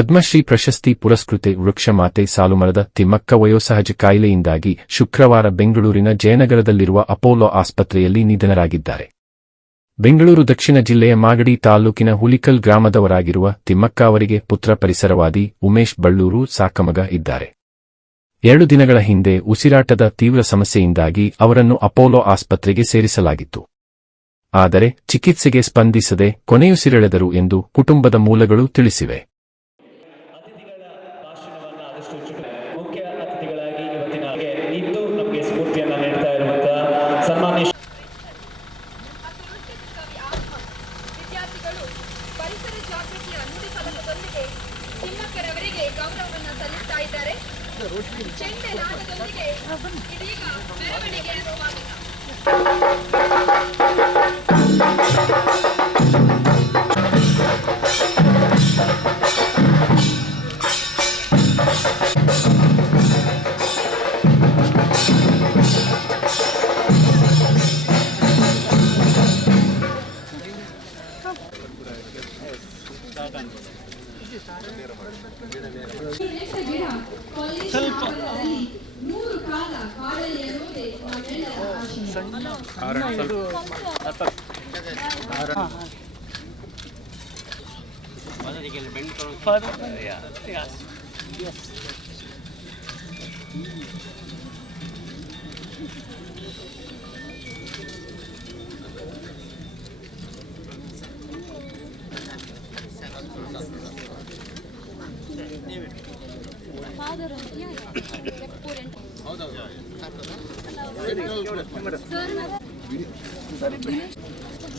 ಪದ್ಮಶ್ರೀ ಪ್ರಶಸ್ತಿ ಪುರಸ್ಕೃತೆ ವೃಕ್ಷಮಾತೆ ಸಾಲುಮರದ ತಿಮ್ಮಕ್ಕ ವಯೋಸಹಜ ಕಾಯಿಲೆಯಿಂದಾಗಿ ಶುಕ್ರವಾರ ಬೆಂಗಳೂರಿನ ಜಯನಗರದಲ್ಲಿರುವ ಅಪೋಲೋ ಆಸ್ಪತ್ರೆಯಲ್ಲಿ ನಿಧನರಾಗಿದ್ದಾರೆ. ಬೆಂಗಳೂರು ದಕ್ಷಿಣ ಜಿಲ್ಲೆಯ ಮಾಗಡಿ ತಾಲೂಕಿನ ಹುಲಿಕಲ್ ಗ್ರಾಮದವರಾಗಿರುವ ತಿಮ್ಮಕ್ಕ ಅವರಿಗೆ ಪುತ್ರ ಪರಿಸರವಾದಿ ಉಮೇಶ್ ಬಳ್ಳೂರು ಸಾಕಮಗ ಇದ್ದಾರೆ. 2 ದಿನಗಳ ಹಿಂದೆ ಉಸಿರಾಟದ ತೀವ್ರ ಸಮಸ್ಯೆಯಿಂದಾಗಿ ಅವರನ್ನು ಅಪೋಲೋ ಆಸ್ಪತ್ರೆಗೆ ಸೇರಿಸಲಾಗಿತ್ತು. ಆದರೆ ಚಿಕಿತ್ಸೆಗೆ ಸ್ಪಂದಿಸದೆ ಕೊನೆಯುಸಿರೆಳೆದರು ಎಂದು ಕುಟುಂಬದ ಮೂಲಗಳು ತಿಳಿಸಿವೆ. ಪರಿಸರ ಜಾಗೃತಿಯ ನುಡಿ ಫಲಕದೊಂದಿಗೆ ತಿಮ್ಮಕ್ಕರವರಿಗೆ ಗೌರವವನ್ನು ಸಲ್ಲಿಸ್ತಾ ಇದ್ದಾರೆ. ಚೆಂಡೆ ನಾದದೊಂದಿಗೆ ಇದೀಗ ಮೆರವಣಿಗೆಯ ಸ್ವಾಗತ.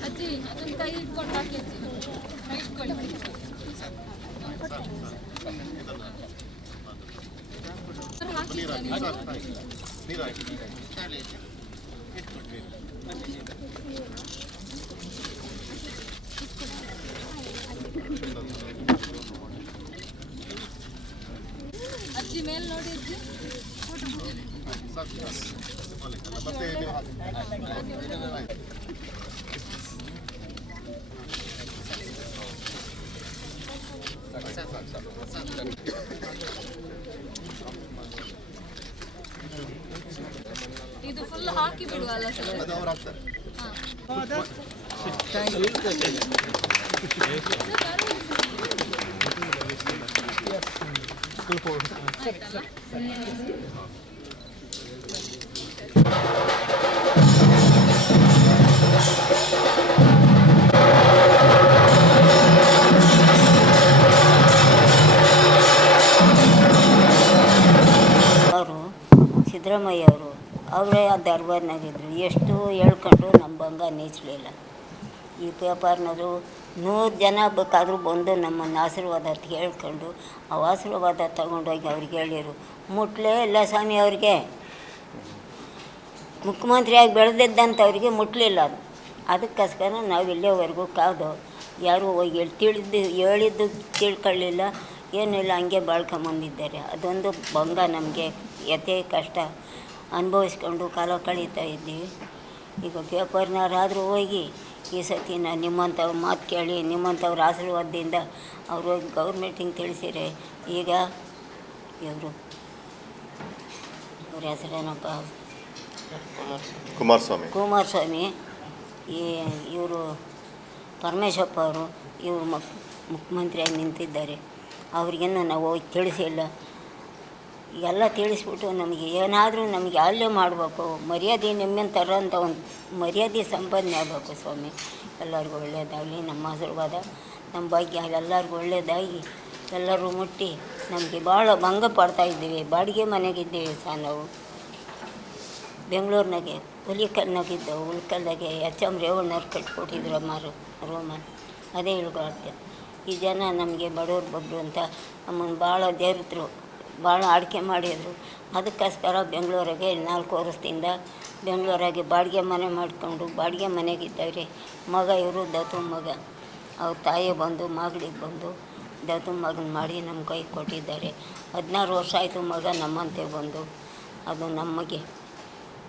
ಅಜ್ಜಿ ಅದನ್ನ ಕೈ ಇಟ್ಕೊಂಡು ಹಾಕಿ ಅಜ್ಜಿ ಕೈ ಇಟ್ಕೊಳ್ಳಿ. ಅಜ್ಜಿ ಮೇಲೆ ನೋಡಿ ಅಜ್ಜಿ ಇದು ಫುಲ್ ಹಾಕಿ ಬಿಡುವಲ್ಲ ಸರ್. ಸಿದ್ದರಾಮಯ್ಯ ಅವರೇ ಆ ದರ್ಬಾರ್ನಾಗಿದ್ರು. ಎಷ್ಟು ಹೇಳ್ಕೊಂಡ್ರು ನಮ್ಮ ಭಂಗ ನೀಚಲಿಲ್ಲ. ಈ ಪೇಪರ್ನವರು 100 ಜನ ಬೇಕಾದರೂ ಬಂದು ನಮ್ಮನ್ನು ಆಶೀರ್ವಾದ ಅಂತ ಹೇಳ್ಕೊಂಡು ಆ ಆಶೀರ್ವಾದ ತಗೊಂಡೋಗಿ ಅವ್ರಿಗೆ ಹೇಳಿರು. ಮುಟ್ಲೇ ಇಲ್ಲ ಸ್ವಾಮಿ, ಅವ್ರಿಗೆ ಮುಖ್ಯಮಂತ್ರಿಯಾಗಿ ಬೆಳೆದಿದ್ದಂಥವ್ರಿಗೆ ಮುಟ್ಲಿಲ್ಲ. ಅದಕ್ಕೋಸ್ಕರ ನಾವು ಇಲ್ಲಿವರೆಗೂ ಕಾದು ಯಾರು ಹೋಗಿ ಹೇಳಿದ್ದು ತಿಳ್ಕೊಳ್ಳಿಲ್ಲ, ಏನಿಲ್ಲ, ಹಂಗೆ ಬಾಳ್ಕೊಂಬಂದಿದ್ದಾರೆ. ಅದೊಂದು ಭಂಗ ನಮಗೆ. ಯಥೇ ಕಷ್ಟ ಅನುಭವಿಸ್ಕೊಂಡು ಕಾಲ ಕಳೀತಾ ಇದ್ದೀವಿ. ಈಗ ಪೇಪರ್ನವರಾದರೂ ಹೋಗಿ ಈ ಸತಿ ನಾನು ನಿಮ್ಮಂಥವ್ರ ಮಾತು ಕೇಳಿ ನಿಮ್ಮಂಥವ್ರ ಆಶೀರ್ವಾದದಿಂದ ಅವರು ಹೋಗಿ ಗೌರ್ಮೆಂಟಿಗೆ ತಿಳಿಸಿರೆ. ಈಗ ಇವರು ಅವ್ರ ಹೆಸರೇನಪ್ಪ, ಕುಮಾರಸ್ವಾಮಿ, ಇವರು ಪರಮೇಶ್ವಪ್ಪ ಅವರು ಇವರು ಮುಖ್ಯಮಂತ್ರಿಯಾಗಿ ನಿಂತಿದ್ದಾರೆ. ಅವ್ರಿಗೇನು ನಾವು ಹೋಗಿ ತಿಳಿಸಿಲ್ಲ. ಎಲ್ಲ ತಿಳಿಸ್ಬಿಟ್ಟು ನಮಗೆ ಏನಾದರೂ ನಮಗೆ ಅಲ್ಲೇ ಮಾಡಬೇಕು. ಮರ್ಯಾದೆ ನಿಮ್ಮೇನು ಥರ ಅಂತ ಒಂದು ಮರ್ಯಾದೆ ಸಂಪಾದನೆ ಆಗಬೇಕು ಸ್ವಾಮಿ. ಎಲ್ಲರಿಗೂ ಒಳ್ಳೆಯದಾಗಲಿ. ನಮ್ಮ ಆಶೀರ್ವಾದ, ನಮ್ಮ ಭಾಗ್ಯ ಎಲ್ಲರಿಗೂ ಒಳ್ಳೆಯದಾಗಿ ಎಲ್ಲರೂ ಮುಟ್ಟಿ ನಮಗೆ ಭಾಳ ಭಂಗ ಪಡ್ತಾಯಿದ್ದೀವಿ. ಬಾಡಿಗೆ ಮನೆಗಿದ್ದೀವಿ ಸಹ ನಾವು. ಬೆಂಗಳೂರಿನಾಗೆ ಹುಲಿಕಲ್ನಾಗಿದ್ದವು. ಹುಲಿಕಲ್ದಾಗೆ ಎಚ್.ಎಮ್. ರೇವಣ್ಣವ್ರು ಕಟ್ಕೊಟ್ಟಿದ್ರು ರೋಮನ್. ಅದೇ ಹೇಳ್ಕೊಳ್ತೆ. ಈ ಜನ ನಮಗೆ ಬಡವ್ರು ಬಗ್ರು ಅಂತ ನಮ್ಮನ್ನು ಭಾಳ ದೇವ್ರಿದ್ರು, ಭಾಳ ಆಡಿಕೆ ಮಾಡಿದರು. ಅದಕ್ಕೋಸ್ಕರ ಬೆಂಗಳೂರಿಗೆ 4 ವರ್ಷದಿಂದ ಬೆಂಗಳೂರಾಗೆ ಬಾಡಿಗೆ ಮನೆ ಮಾಡಿಕೊಂಡು ಬಾಡಿಗೆ ಮನೆಗಿದ್ದಾರೆ. ಮಗ ಇವರು ದತ್ತು ಮಗ. ಅವ್ರ ತಾಯಿ ಬಂದು ಮಾಗಡಿಗೆ ಬಂದು ದತ್ತು ಮಗನ ಮಾಡಿ ನಮ್ಮ ಕೈ ಕೊಟ್ಟಿದ್ದಾರೆ. 16 ವರ್ಷ ಆಯಿತು ಮಗ ನಮ್ಮಂತೆ ಬಂದು. ಅದು ನಮಗೆ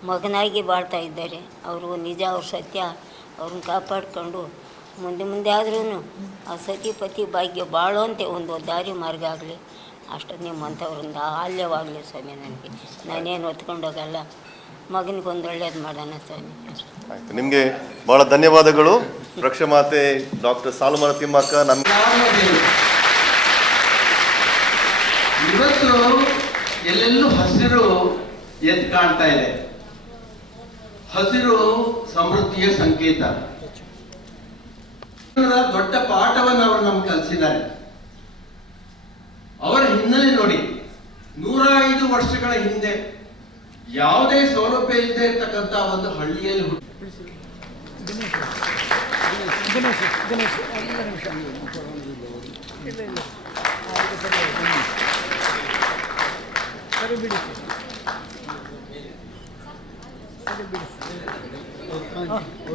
ಮಗನಾಗಿ ಬಾಳ್ತಾ ಇದ್ದಾರೆ ಅವರು. ನಿಜ, ಅವ್ರ ಸತ್ಯ ಅವ್ರನ್ನ ಕಾಪಾಡಿಕೊಂಡು ಮುಂದೆ ಮುಂದೆ ಆದ್ರೂ ಆ ಸತಿಪತಿ ಭಾಗ್ಯ ಬಾಳೋಂತೆ ಒಂದು ದಾರಿ ಮಾರ್ಗ ಆಗಲಿ ಅಷ್ಟು ನಿಮ್ಮಂಥವ್ರಿಂದ ಆಲ್ಯವಾಗಲಿ ಸ್ವಾಮಿ. ನನಗೆ ನಾನೇನು ಹೊತ್ಕೊಂಡೋಗಲ್ಲ, ಮಗನಿಗೊಂದು ಒಳ್ಳೇದು ಮಾಡೋಣ ಸ್ವಾಮಿ. ಆಯ್ತು, ನಿಮಗೆ ಭಾಳ ಧನ್ಯವಾದಗಳು ವೃಕ್ಷಮಾತೆ ಡಾಕ್ಟರ್ ಸಾಲುಮರದ ತಿಮ್ಮಕ್ಕ. ಇವತ್ತು ಎಲ್ಲೆಲ್ಲೂ ಹಸಿರು ಎದ್ದು ಕಾಣ್ತಾ ಇದೆ. ಹಸಿರು ಸಮೃದ್ಧಿಯ ಸಂಕೇತ. ದೊಡ್ಡ ಪಾಠವನ್ನು ಅವರು ನಮ್ಗೆ ಕಲಿಸಿದ್ದಾರೆ. ಅವರ ಹಿನ್ನೆಲೆ ನೋಡಿ, 105 ವರ್ಷಗಳ ಹಿಂದೆ ಯಾವುದೇ ಸೌಲಭ್ಯ ಇಲ್ಲದೆ ಇರ್ತಕ್ಕಂಥ ಒಂದು ಹಳ್ಳಿಯಲ್ಲಿ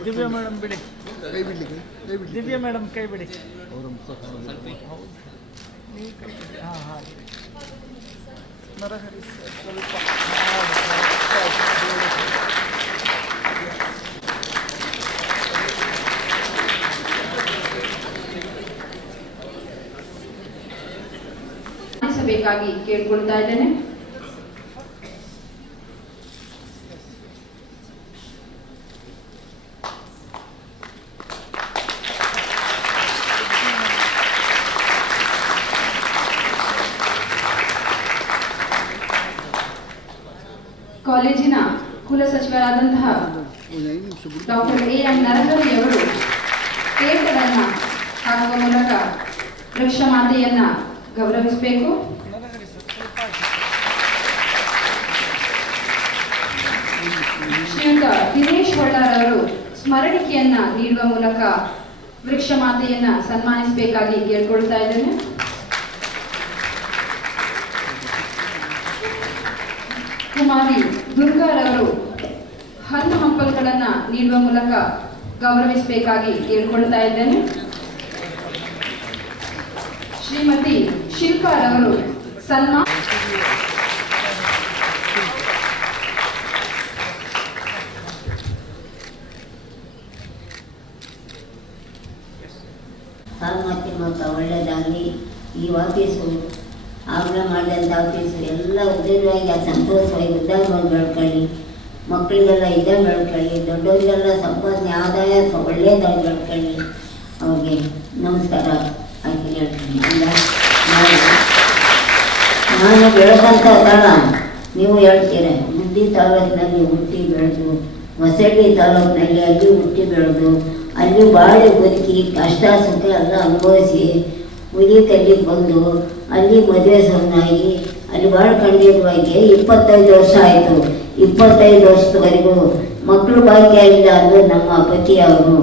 ದಿವ್ಯಾ ಮೇಡಮ್ ಬಿಡಿ, ಕೈ ಬಿಡಿ, ದಿವ್ಯಾ ಮೇಡಮ್ ಕೈ ಬಿಡಿ, ನೀವು ಕೈ ಬಿಡಿ. ಹಾಂ ಹಾಂ, ನರಹರಿ ಸ್ವಲ್ಪ ಬೇಕಾಗಿ ಕೇಳ್ಕೊಳ್ತಾ ಇದ್ದೇನೆ. ಕಾಲೇಜಿನ ಕುಲಸಚಿವರಾದಂತಹ ಡಾಕ್ಟರ್ ಎಂ ನರಹರಿ ಅವರು ಕೇಟಗಳನ್ನು ಹಾಕುವ ಮೂಲಕ ವೃಕ್ಷಮಾತೆಯನ್ನ ಗೌರವಿಸಬೇಕು. ಶ್ರೀಯುತ ದಿನೇಶ್ ಹೊಳ್ಳಾರ್ ಅವರು ಸ್ಮರಣಿಕೆಯನ್ನ ನೀಡುವ ಮೂಲಕ ವೃಕ್ಷಮಾತೆಯನ್ನ ಸನ್ಮಾನಿಸಬೇಕಾಗಿ ಕೇಳ್ಕೊಳ್ತಾ ಇದ್ದೇನೆ. ಕುಮಾರಿ ದುರ್ಗಾರವರು ಹಣ್ಣು ಹಂಪಲುಗಳನ್ನ ನೀಡುವ ಮೂಲಕ ಗೌರವಿಸಬೇಕಾಗಿ ಕೇಳ್ಕೊಳ್ತಾ ಇದ್ದೇನೆ. ಶ್ರೀಮತಿ ಶಿಲ್ಪಾರವರು ಸನ್ಮಾನ ಸಾಲುಮರದ ತಿಮ್ಮಕ್ಕ ಒಳ್ಳೆಯದಾಗಲಿ. ಈ ಆಫೀಸು ಆಗಲೇ ಮಾಡಿದಂಥ ಆಫೀಸು ಎಲ್ಲ ಉದ್ಯೋಗವಾಗಿ ಸಂತೋಷವಾಗಿ ಉದ್ಯೋಗವಾಗಿ ಬೆಳ್ಕೊಳ್ಳಿ, ಮಕ್ಕಳಿಗೆಲ್ಲ ಇದ್ದಾಗ ಬೆಳ್ಕೊಳ್ಳಿ, ದೊಡ್ಡವರಿಗೆಲ್ಲ ಸಂಪಾದನೆ ಆದಾಯ ಒಳ್ಳೆಯದಾಗಿ ಬೆಳ್ಕೊಳ್ಳಿ. ಅವ್ರಿಗೆ ನಮಸ್ಕಾರ ಆಯ್ತು ಹೇಳ್ತೀನಿ. ನಾನು ಬೆಳೆದಂಥ ಕಾಲ ನೀವು ಹೇಳ್ತೀರ. ಗುಬ್ಬಿ ತಾಲೂಕಿನಲ್ಲಿ ಹುಟ್ಟಿ ಬೆಳೆದು, ಹೊಸಳ್ಳಿ ತಾಲೂಕಿನಲ್ಲಿ ಅಲ್ಲಿ ಹುಟ್ಟಿ ಬೆಳೆದು, ಅಲ್ಲಿ ಬಾಳಿ ಬದುಕಿ ಕಷ್ಟ ಸುಖ ಎಲ್ಲ ಅನುಭವಿಸಿ ಉಳಿಕಲ್ಲಿಗೆ ಬಂದು ಅಲ್ಲಿ ಮದುವೆ ಸೊನ್ನಾಗಿ ಅಲ್ಲಿ ಬಾಳ್ಕೊಂಡಿರುವಾಗೆ 25 ವರ್ಷ ಆಯಿತು. 25 ವರ್ಷದವರೆಗೂ ಮಕ್ಕಳು ಭಾಗ್ಯ ಇಲ್ಲ ಅಂದು ನಮ್ಮ ಪತಿಯವರು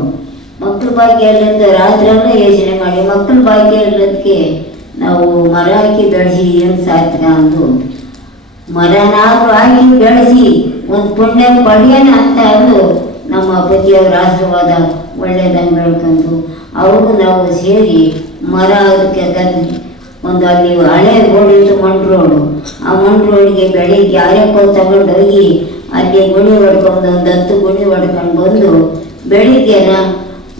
ಮಕ್ಕಳು ಭಾಗ್ಯ ಇಲ್ಲದ ರಾತ್ರಿಯೆಲ್ಲ ಯೋಚನೆ ಮಾಡಿ ಮಕ್ಕಳು ಭಾಗ್ಯ ಇಲ್ಲದಕ್ಕೆ ನಾವು ಮರ ಹಾಕಿ ಬೆಳೆಸಿ ಏನು ಸಾರ್ಥಕ ಅಂದು ಮರನಾದರೂ ಹಾಕಿ ಬೆಳೆಸಿ ಒಂದು ಪುಣ್ಯ ಪಡೆಯೋಣ ಅಂತ ಅಂದು ನಮ್ಮ ಪತಿಯವರ ಆಶೀರ್ವಾದ ಒಳ್ಳೆಯದಾಗಿ ಬೆಳ್ಕೊಂಡು ಅವರು ನಾವು ಸೇರಿ ಮರ ಅದಕ್ಕೆ ಒಂದು ಅಲ್ಲಿ ಹಳೆ ರೋಡ್ ಇತ್ತು, ಮಂಡ್ ರೋಡು. ಆ ಮಂಡ್ ರೋಡಿಗೆ ಬೆಳಿಗ್ಗೆ ಆರಕ್ಕೋ ತಗೊಂಡೋಗಿ ಅಲ್ಲಿ ಗುಣಿ ಹೊಡ್ಕೊಂಡು ಒಂದು 10 ಗುಣಿ ಹೊಡ್ಕೊಂಡು ಬಂದು ಬೆಳಿಗ್ಗೆನ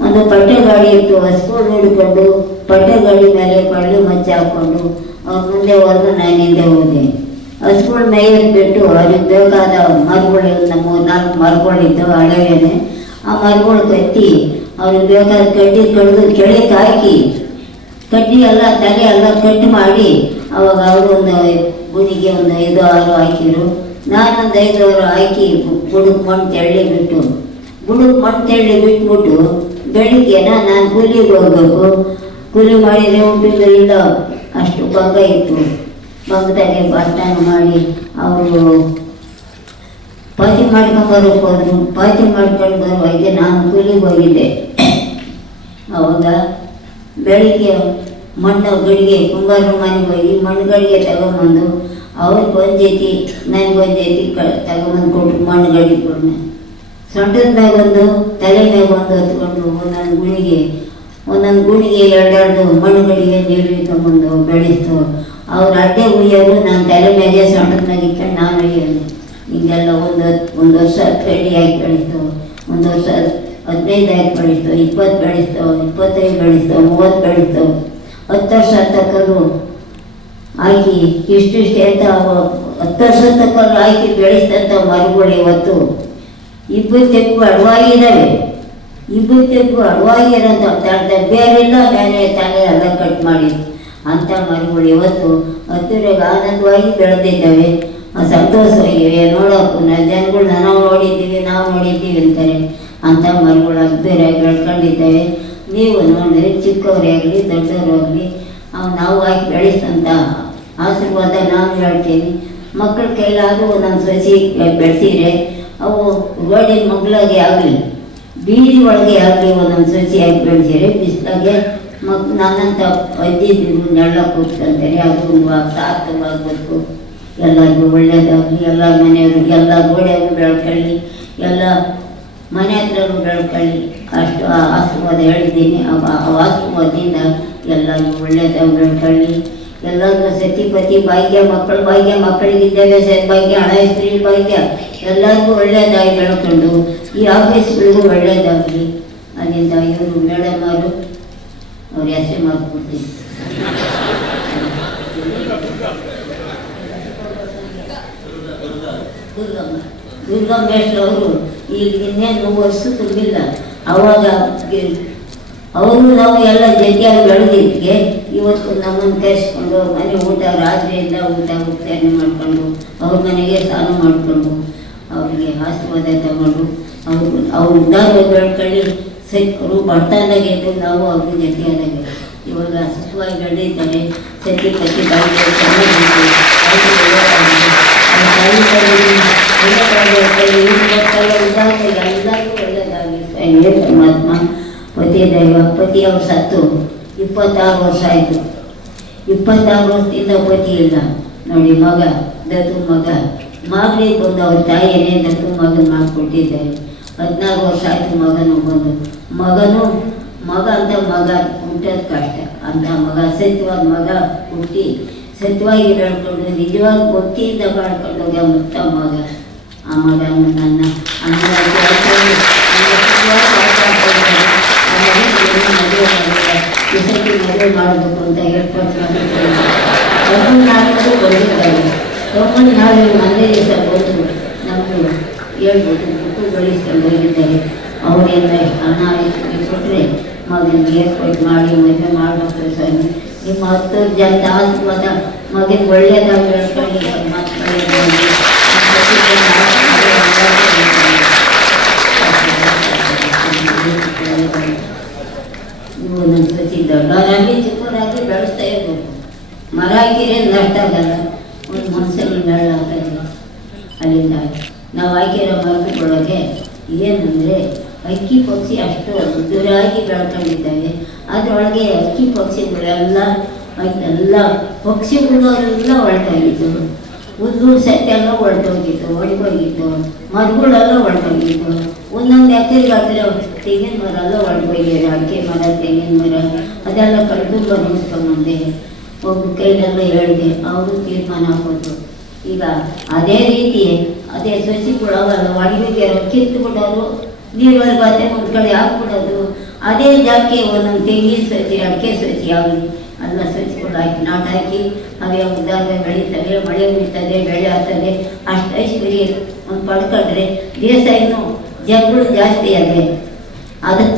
ಒಂದು ಪಟ್ಟೆ ಗಾಡಿ ಇತ್ತು, ಹಸ್ಕೊಂಡು ಹಿಡ್ಕೊಂಡು ಪಟ್ಟೆ ಗಾಡಿ ಮೇಲೆ ಕಳ್ಳಿ ಮಚ್ಚೆ ಹಾಕ್ಕೊಂಡು ಅವ್ರ ಮುಂದೆ ಹೋದ್ರು, ನಾನು ಹಿಂದೆ ಹೋದೆ. ಹಸ್ಗಳ ಮೇಯಕ್ಕೆ ಬಿಟ್ಟು ಅವ್ರಿಗೆ ಬೇಕಾದ ಮರಗಳು, ನಮ್ಮ 4 ಮರಗಳಿದ್ದು ಹಳೆವೇನೆ. ಆ ಮರಗಳು ಕತ್ತಿ ಅವ್ರಿಗೆ ಬೇಕಾದ ಕಡ್ಡಿ ಕಡಿದು ಕೆಳಗೆ ಹಾಕಿ ಕಡ್ಡಿ ಎಲ್ಲ ತಲೆ ಎಲ್ಲ ಕಟ್ ಮಾಡಿ ಅವಾಗ ಅವರು ಒಂದು ಗುಣಿಗೆ ಒಂದು 5-6 ಹಾಕಿರು. ನಾನೊಂದು 5 ಹಾಕಿ ಬುಡಕ್ಕೆ ಮಣ್ಣು ತೆಳ್ಳಿ ಬಿಟ್ಟು ಬಿಟ್ಬಿಟ್ಟು ಬೆಳಿಗ್ಗೆನ ನಾನು ಕೂಲಿಗೆ ಹೋಗ್ಬೇಕು. ಕೂಲಿ ಮಾಡಿದರೆ ಊಟದ ಇಲ್ಲ, ಅಷ್ಟು ಭಂಗ ಇತ್ತು. ಭಂಗದಾಗೆ ಬಾಷ್ಟಾನ ಮಾಡಿ ಅವರು ಪಾತಿ ಮಾಡ್ಕೊಂಬರೋಕೆ ಹೋದ್ರು. ಪಾತಿ ಮಾಡ್ಕೊಂಡು ಬರುವಾಗೆ ನಾನು ಕೂಲಿಗೆ ಹೋಗಿದ್ದೆ. ಅವಾಗ ಬೆಳಿಗ್ಗೆ ಮಣ್ಣು ಗಡಿಗೆ ಕುಂಬಾರ ಮನೆಗೆ ಹೋಗಿ ಮಣ್ಣು ಗಡಿಗೆ ತಗೊಂಬಂದು ಅವ್ರಿಗೆ ಒಂದು ಜೊತೆ ನನಗೊಂದು ಜೊತೆ ತಗೊಂಬಂದು ಕೊಟ್ಟು ಮಣ್ಣು ಗಡಿಗೆ ಕೊಡ್ನೆ. ಸೊಂಟದ ಮ್ಯಾಗೊಂದು ತಲೆ ಮ್ಯಾಗೊಂದು ಹೊತ್ಕೊಂಡು ಒಂದೊಂದು ಗುಣಿಗೆ 2 ಮಣ್ಣು ಗಡಿಗೆ ನೀರು ಇಟ್ಕೊಂಬಂದು ಬೆಳೆಸ್ತು. ಅವ್ರು ಅಡ್ಡೆ ಹುಯ್ಯೋರು, ನಾನು ತಲೆ ಮ್ಯಾಗೆ ಸೊಂಟದ ಮ್ಯಾಗೆ ಇಟ್ಕೊಂಡು ನಾನು ಹುಯ್ಯೋದು. ಹಿಂಗೆಲ್ಲ ಒಂದು ವರ್ಷ ರೆಡಿ ಆಗಿ ಬೆಳೀತು. ಒಂದು ವರ್ಷ 15 ಬೆಳೆಸ್ತವೆ, 20 ಬೆಳೆಸ್ತವೆ, 25 ಬೆಳೆಸ್ತವೆ, 30 ಬೆಳೆಸ್ತವೆ. 10 ವರ್ಷ ತಕ್ಕರು ಹಾಕಿ ಇಷ್ಟಿಷ್ಟೇ ಅಂತ 10 ವರ್ಷ ತಕ್ಕರು ಹಾಕಿ ಬೆಳೆಸ್ತಂಥ ಮರಗಳು ಇವತ್ತು 20 ತೆಗ್ಗು ಅಡವಾಗಿದ್ದಾವೆ. 20 ತೆಗ್ಗು ಅಡವಾಗಿರೋಂಥ ಬೇರೆಲ್ಲ ಮೇಲೆ ತಲೆ ಎಲ್ಲ ಕಟ್ ಮಾಡಿ ಅಂಥ ಮರಗಳು ಇವತ್ತು ಹತ್ತಿರಗೆ ಆನಂದವಾಗಿ ಬೆಳೆದಿದ್ದಾವೆ, ಸಂತೋಷವಾಗಿವೆ. ನೋಡೋಕ್ಕೂ ಜನಗಳು ನಾವು ನೋಡಿದ್ದೀವಿ ಅಂತಾರೆ. ಅಂಥ ಮರಗಳು ಅದ್ದೂರಿಯಾಗಿ ಬೆಳ್ಕೊಂಡಿದ್ದಾವೆ. ನೀವು ನೋಡಿದ್ರೆ ಚಿಕ್ಕವರೇ ಆಗಲಿ ದೊಡ್ಡವರಾಗಲಿ ನಾವು ಹಾಕಿ ಬೆಳೆಸ್ತಂಥ ಆಶೀರ್ವಾದ ನಾನು ಹೇಳ್ತೀನಿ. ಮಕ್ಕಳ ಕೈಲಾದರೂ ಒಂದೊಂದು ಸಸಿ ಬೆಳೆಸಿದ್ರೆ ಅವು ರೋಡಿನ ಮಗ್ಳಾಗೆ ಆಗಲಿ ಬೀದಿ ಒಳಗೆ ಆಗಲಿ ಒಂದೊಂದು ಸಸಿ ಹಾಕಿ ಬೆಳೆಸಿದ್ರೆ ಬಿಸಿಲಾಗೆ ನನ್ನಂಥ ಅಜ್ಜಿದ್ರು ನೆಳ್ಳ ಕೂತ್ಕೊಂತಾರೆ. ಅದು ಒಂದು ಸಾರ್ಥಕವಾಗಬೇಕು. ಎಲ್ಲರಿಗೂ ಒಳ್ಳೆಯದಾಗಲಿ. ಎಲ್ಲ ಮನೆಯವ್ರಿಗೆ ಎಲ್ಲ ಗೋಡೆಯವರು ಬೆಳ್ಕೊಳ್ಳಿ, ಎಲ್ಲ ಮನೆ ಹತ್ರರು ಬೆಳ್ಕೊಳ್ಳಿ. ಅಷ್ಟು ಆಶೀರ್ವಾದ ಹೇಳಿದ್ದೀನಿ. ಆ ಆಶೀರ್ವಾದದಿಂದ ಎಲ್ಲರಿಗೂ ಒಳ್ಳೆಯದಾಗಿ ಬೆಳ್ಕೊಳ್ಳಿ. ಎಲ್ಲರಿಗೂ ಸತಿಪತಿ ಭಾಗ್ಯ, ಮಕ್ಕಳಿಗಿದ್ದೇವೆ ಸದ್ಭಾಗ್ಯ, ಹಣ ಸ್ತ್ರೀ ಭಾಗ್ಯ, ಎಲ್ಲರಿಗೂ ಒಳ್ಳೆಯದಾಗಿ ಬೆಳ್ಕೊಂಡು ಈ ಆಫೀಸ್ಗಳಿಗೂ ಒಳ್ಳೆಯದಾಗಲಿ. ಅದರಿಂದ ಇವರು ಮೇಡಮ್ ಅವರು ಅವ್ರ ಹೆಸರು ಮಾಡ್ಕೊಡ್ತೀನಿ. ದುರ್ಗಮ್ಮೇಶ್ವರವರು ಈಗ ಇನ್ನೇನು ವರ್ಷ ತುಂಬಿಲ್ಲ. ಅವಾಗ ಅವರು ನಾವು ಎಲ್ಲ ಜೊತೆಯಾಗಿ ಬೆಳೆದಿದ್ದಕ್ಕೆ ಇವತ್ತು ನಮ್ಮನ್ನು ಕರೆಸ್ಕೊಂಡು ಮನೆ ಊಟ ರಾತ್ರಿಯಿಂದ ಊಟ ಉಪಚಾರಣೆ ಮಾಡಿಕೊಂಡು ಅವ್ರ ಮನೆಗೆ ಸ್ನಾನ ಮಾಡಿಕೊಂಡು ಅವರಿಗೆ ಆಶೀರ್ವಾದ ತಗೊಂಡು ಅವ್ರು ಉದ್ದಾರ ಬೆಳ್ಕೊಳ್ಳಿ. ಸೈಕರು ಬಡತನದಾಗಿದ್ದು ನಾವು ಅವ್ರ ಜೊತೆಯಾದಾಗ ಇವಾಗ ಸುಖವಾಗಿ ಬೆಳೆದಿದ್ದಾರೆ. ಸತಿಪತಿ ಬಾಯಿಗೆ ಚೆನ್ನಾಗಿತ್ತು. ಎಲ್ಲರಿಗೂ ಒಳ್ಳೆಯದಾಗಿ ಪರಮಾತ್ಮ. ಪತಿ ದೈವ ಪತಿ ಅವ್ರು ಸತ್ತು 26 ವರ್ಷ ಆಯಿತು. 26 ವರ್ಷದಿಂದ ಪತಿ ಇಲ್ಲ ನೋಡಿ. ಮಗ ದತ್ತು ಮಗಳಿಗೆ ಬಂದು ಅವ್ರ ತಾಯಿಯೇ ದತ್ತು ಮಗನ ಮಾಡಿಕೊಟ್ಟಿದ್ದಾರೆ. 14 ವರ್ಷ ಆಯಿತು ಮಗನು ಬಂದು. ಮಗ ಅಂತ ಮಗ ಹುಟ್ಟೋದು ಕಷ್ಟ. ಅಂತ ಮಗ ಸತ್ಯವಾದ ಮಗ ಹುಟ್ಟಿ ಸತ್ಯವಾಗಿ ಬೆಳ್ಕೊಂಡು ನಿಜವಾಗಿ ಭಕ್ತಿಯಿಂದ ಬಾಳ್ಕೊಂಡು ಹೋಗ್ಯ ಮುಕ್ತ ಮಗ. ಆ ಮಗನು ನನ್ನ ಮದುವೆ ಮಾಡಬೇಕು ಅಂತ ಹೇಳ್ಕೊಟ್ಟು ಬಂದಿದ್ದಾರೆ. ನಾಳೆ ಮನೆ ದಿವಸ ಬಂದು ನಮ್ಮದು ಹೇಳ್ಬೋದು ಬುಟ್ಟು ಬೆಳೆಸ್ಕೊಂಡು ಹೋಗಿದ್ದಾರೆ. ಅವರಿಂದ ಹಣ ಕೊಟ್ಟರೆ ಮಗನಿಗೆ ಏರ್ಪಾಟ್ ಮಾಡಿ ಮದುವೆ ಮಾಡಬೇಕು ಸರ್. ನಿಮ್ಮ 10 ಜನ ಆಶೀರ್ವಾದ ಮಗನ ಒಳ್ಳೆಯದಾಗಿ ಹೇಳ್ಕೊಂಡು ನೀವು ಒಂದೊಂದು ಸತಿ ದೊಡ್ಡವರಾಗಿ ಚಿಕ್ಕವರಾಗಿ ಬೆಳೆಸ್ತಾ ಇರ್ಬೇಕು. ಮರ ಹಾಕಿದ್ರೆ ನಷ್ಟ ಆಗಲ್ಲ, ಒಂದು ಮನಸ್ಸಲ್ಲಿ ನೆರಳು ಹಾಕೋದಿಲ್ಲ. ಅಲ್ಲಿಂದ ನಾವು ಹಾಕಿರೋ ಮರಗಳೊಳಗೆ ಏನಂದರೆ ಅಕ್ಕಿ ಪಕ್ಷಿ ಅಷ್ಟು ದೂರಾಗಿ ಬೆಳ್ಕೊಂಡಿದ್ದಾವೆ. ಅದರೊಳಗೆ ಅಕ್ಕಿ ಪಕ್ಷಿಗಳೆಲ್ಲ ಪಕ್ಷಿಗಳು ಎಲ್ಲ ಹೊರಟೋಗಿದ್ದವು. ಹುಲ್ಲು ಸತ್ಯ ಎಲ್ಲ ಹೊರಟೋಗಿತ್ತು, ಒಣಗೋಗಿತ್ತು. ಮರಗಳೆಲ್ಲ ಹೊರಟೋಗಿತ್ತು. ಒಂದೊಂದು ಎಕರೆಗಾದರೆ ತೆಂಗಿನ ಮರ ಎಲ್ಲ ಹೊರಟೋಗಿದ್ದಾರೆ. ಅಡಿಕೆ ಮರ, ತೆಂಗಿನ ಮರ ಅದೆಲ್ಲ ಕಡಿದು ಬಂದಿಸ್ಕೊಂಬಂದೆ. ಒಬ್ಬರು ಕೈಲೆಲ್ಲ ಹೇಳಿದೆ, ಅವರು ತೀರ್ಮಾನ ಹಾಕೋದು. ಈಗ ಅದೇ ರೀತಿ ಅದೇ ಸಸಿಗಳು ಅವಲ್ಲ ಒಣಗಿಗೆ ಕಿತ್ತು ಬಿಡೋದು, ನೀರಲ್ಲಿ ಬಾತೆ ಒಂದು ಕಡೆ ಹಾಕ್ಬಿಡೋದು. ಅದೇ ಜಾಗಕ್ಕೆ ಒಂದೊಂದು ತೆಂಗಿನ ಸಸಿ, ಅಡಿಕೆ ಸಸಿ ಆಗಲಿ ಎಲ್ಲ ಸಸಿಗಳು ಹಾಕಿ ನಾಟು ಹಾಕಿ ಅವೇ ಉದ್ದಾರ ಬೆಳೀತವೆ, ಮಳೆ ಬೀಳ್ತದೆ, ಬೆಳೆ ಆಗ್ತದೆ. ಅಷ್ಟು ಐಶ್ವರ್ಯ ಒಂದು ಪಡ್ಕೊಂಡ್ರೆ ದೇಶ ಇನ್ನೂ ಜನಗಳು ಜಾಸ್ತಿ ಅದೇ. ಅದಕ್ಕೆ